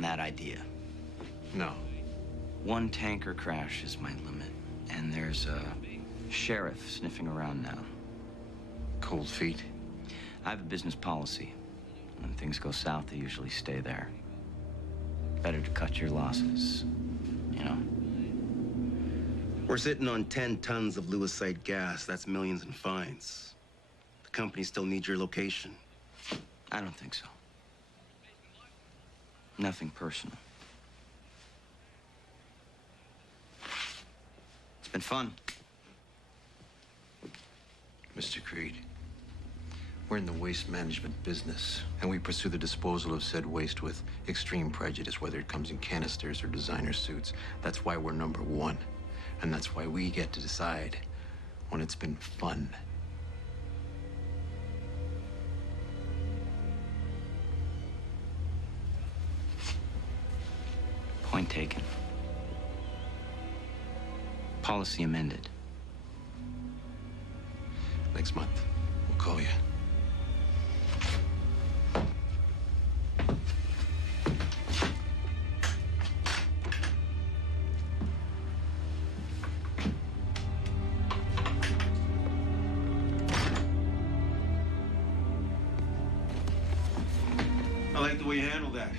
on that idea? No. One tanker crash is my limit, and there's a sheriff sniffing around now. Cold feet. I have a business policy. When things go south, they usually stay there. Better to cut your losses, you know? We're sitting on 10 tons of Lewisite gas. That's millions in fines. The company still needs your location. I don't think so. Nothing personal. It's been fun. Mr. Creed, we're in the waste management business, and we pursue the disposal of said waste with extreme prejudice, whether it comes in canisters or designer suits. That's why we're number one, and that's why we get to decide when it's been fun. Point taken. Policy amended. Next month, we'll call you. I like the way you handled that.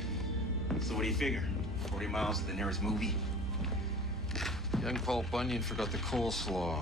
So what do you figure? 40 miles to the nearest movie? Young Paul Bunyan forgot the coleslaw.